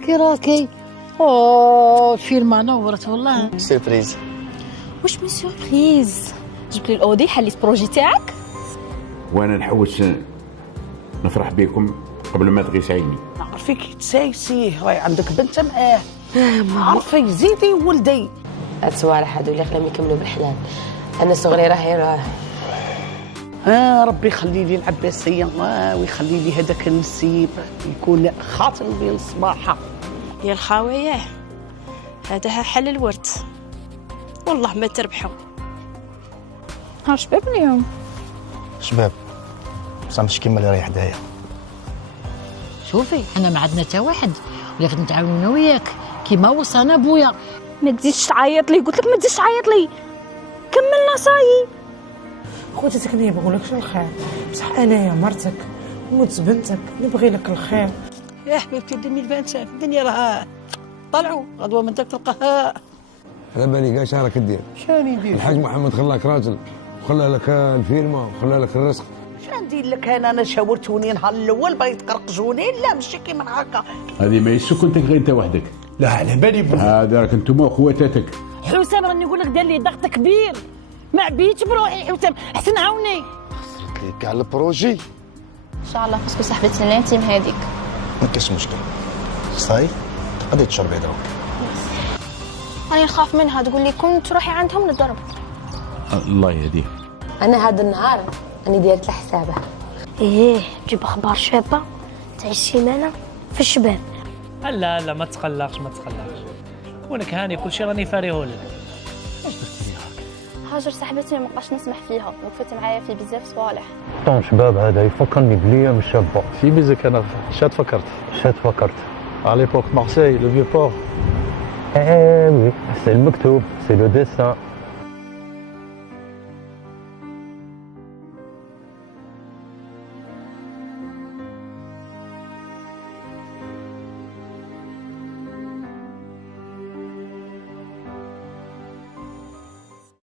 راكي اوه الفيلم نورت والله. سيربريز. واش من سوربريز؟ جبت لي الاودي حليت بروجي تاعك. وانا نحوس نفرح بكم قبل ما تغيس عيني. عرفيك تسايسيه راهي عندك بنت معاه. عرفي زيدي ولدي. هاد الصوالح هادو اللي خلاهم يكملوا بالحلال. انا صغري راه ربي يخلي لي العباسيه ويخلي لي هذاك النسيب يكون خاتم بين الصباحه. يا الخاويه هذا حل الورد والله ما تربحوا. ها شباب اليوم شباب بصح ماشي كيما اللي رايح حدايا. شوفي حنا ما عندنا حتى واحد ولكن نتعاونوا انا وياك كيما وصانا بويا. ما تزيدش تعيط لي، قلت لك ما تزيدش تعيط لي، كملنا صايي. خوتك ما يبغولكش الخير، بصح انايا مرتك وموت بنتك نبغي لك الخير. يا حبيبتي الدنيا البنت في الدنيا راه طلعوا غدوه من داك تلقاها. على بالي كاع شارك دير. شاني ندير؟ الحاج محمد خلاك راجل وخلى لك الفيلمه وخلى لك الرزق. شنو ندير لك انا شاورتوني نهار الاول بغيت تقرقجوني. لا ماشي كيما هكا. هذه ما يسك كنت غير انت وحدك. لا على بالي هذا راك انتم واخواتاتك. حسام راني نقول لك دار لي ضغط كبير ما عبيتش بروحي. حسام حسن عاوني. خسرت لي كاع البروجي. ان شاء الله خصكم صاحبتنا الانتيم هذيك. ما كاينش مشكل. صاي تقدري تشربي دروك. راني نخاف منها تقول لي كنت تروحي عندهم نضرب. الله يهديه. انا هذا النهار راني دايرت له حسابه. ايه جيب اخبار شابه تعيش سيمانه في الشباب. لا لا ما تقلقش ما تقلقش، كونك هاني كلشي راني فاريهولك. اش درتي لي هاك؟ هاجر صاحبتي ما بقاش نسمح فيها وقفت معايا في بزاف صوالح. طون شباب هذا يفكرني بليام الشابه في ميزك. انا شاد فكرت على ليبوك مارسيل لو فيو بور. وي سي المكتوب سي لو ديسان